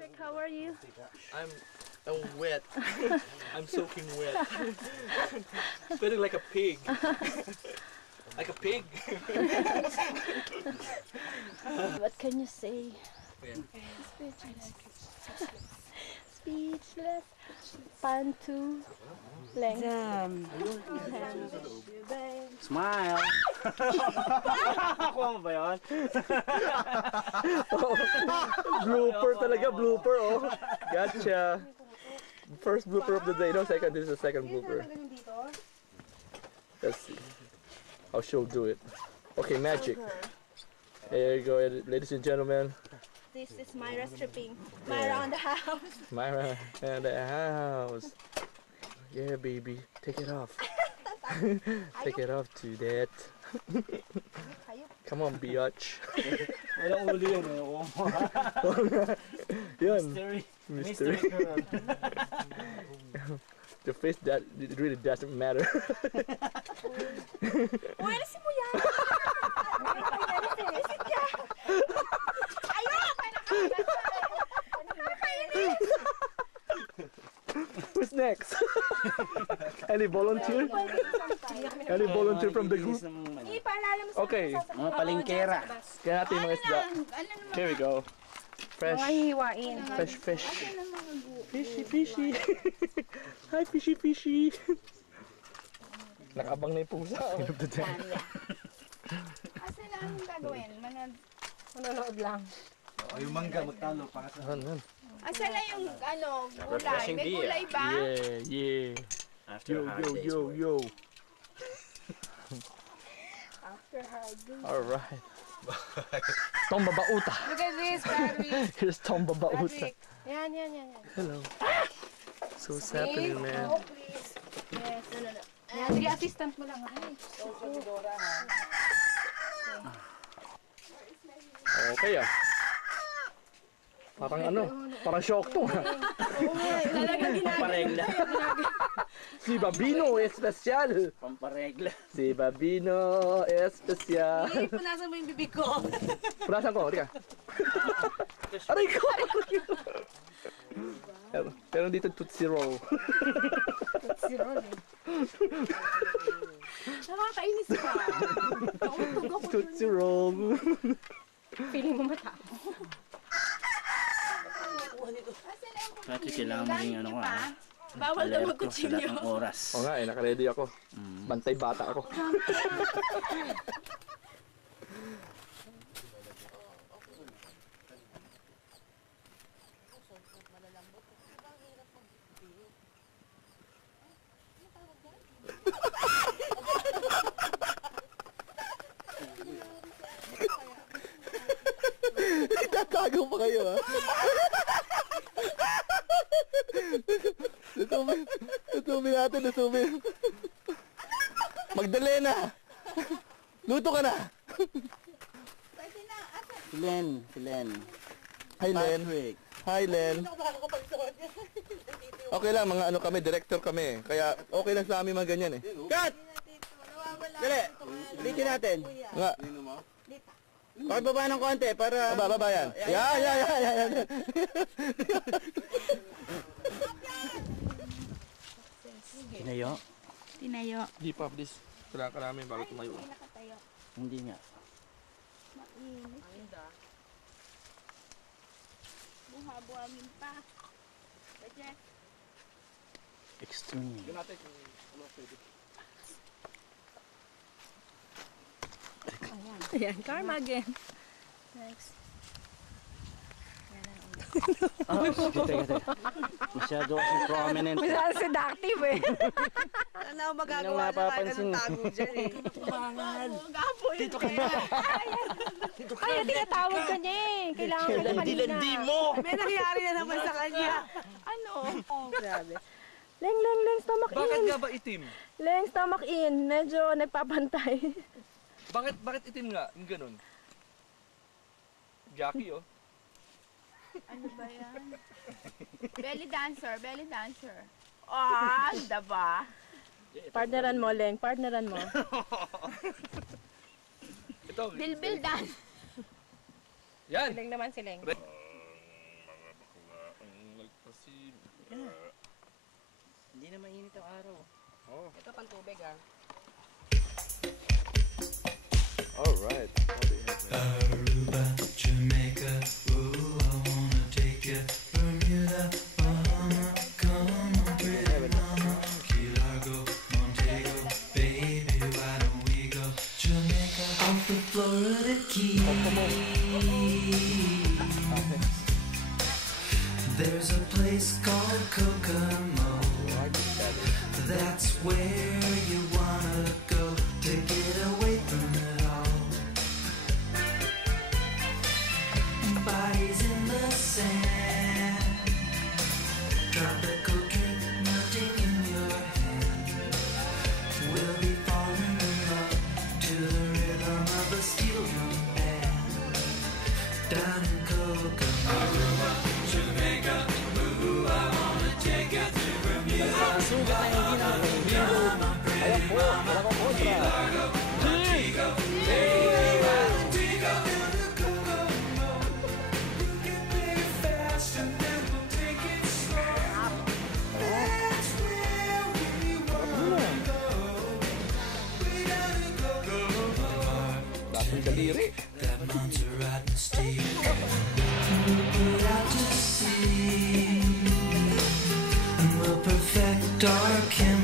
Patrick, how are you? I'm wet. I'm soaking wet. Feeling like a pig. Like a pig. What can you say? Yeah. Speechless. Pantu. Length. Smile! Nakuha mo ba yun? Blooper talaga, blooper oh. Gotcha. First blooper of the day. No, second. This is the second blooper. Let's see how she'll do it. Okay, magic. There you go, ladies and gentlemen. This is Myra stripping. Myra on the house. Myra and the house. Yeah, baby. Take it off. Take it off to that. Come on, biatch. Walang ulo yun eh. Yun. Mystery. Mystery. The face that it really doesn't matter. Uy, alisin mo yan! Alisin niya! Ayun! Who's next? Any volunteer? Any volunteer from the group? Okay. Mga palingkera. Kaya natin yung mga isda. Here we go. Fresh. Fresh fish. Fishy, fishy. Hi, fishy, fishy. Nakabang na yung pusa. Kasi lang ang gagawin, Manonood lang. Yung mangga, magtalo. asa na yung gulay? May gulay ba? Yeah. After Yo. After hard day. Alright. Tom Babauta. Look at this, Bradwick. Here's Tom Babauta. Bradwick. Yan. Hello. So what's happening, man? Oh, please. Yes, no. Yan, sige, assistant mo lang. Ay. Okay ah. Parang shock to. Pamparegla. Si Babino Especial. Pamparegla. Si Babino Especial. Punasan mo yung bibig ko. Punasan ko, ka. Aray ko! Pero dito Tootsie Roll. Si Ron eh. Nakakainis ka. Tootsie Roll. Feeling mo matapos. Kasi kailangan maging ano ka. Bawal na Alerto sa lahat ng oras. Oo nga naka-ready ako. Bantay bata ako. Tatago pa kayo ha? Natumi. Magdalena! Luto ka na! Si Len. Hi Len. Patrick. Hi Len. Okay lang, mga kami, director kami. Kaya okay lang sa amin mga ganyan eh. Cut! Dali! Litin natin. Nga. Pakibaba ng konti para... Baba yan. Yan. Tinayo. Di pa, please. Kailangan ka namin bago tumayo. Hindi nga. Buha-buhangin pa. Budget. Extreme. Ayan, karma again. Next. Teka. Masyado kasing prominent. Masyado seductive eh. Ano magagawa na napapansin. tago dyan eh. Gapo yun. Ay, tinatawag ka niya eh. Kailangan ko na kanina. mo! May nangyari na naman sa kanya. Ano? Oh, grabe. Leng, stomach Bakit in. nga ba itim? Leng, stomach in. Medyo nagpapantay. Bakit itim nga? Yung ganun. Jackie oh. Ano ba yan? Belly dancer. Ah, ba? Partneran mo, Leng. Partneran mo. Ito. Bilbil dance. Yan. Leng naman si Leng. Hindi na mainit ang araw. Ito pang tubig ah. Alright. Aruba, Jamaica, ooh, I wanna take you. Bermuda, Bahama, come on, pretty mama. Key Largo, Montego, baby, why don't we go? Jamaica, off the Florida Keys. There's a place called Kokomo. That's where you wanna go to get away from it all. Bodies in the sand, tropical drink melting in your hand. We'll be falling in love to the rhythm of a steel drum band. Down in Kokomo, Jamaica, ooh, I wanna take you to Bermuda. Ayan po, wala kong kontra. Montego, baby, why don't we go to the Kokomo? We'll get there fast and then we'll take it slow. That's where we wanna go. We gotta go far. Lasang daliri. That Montserrat and Steve. We'll put out to sea and we'll perfect our chemistry.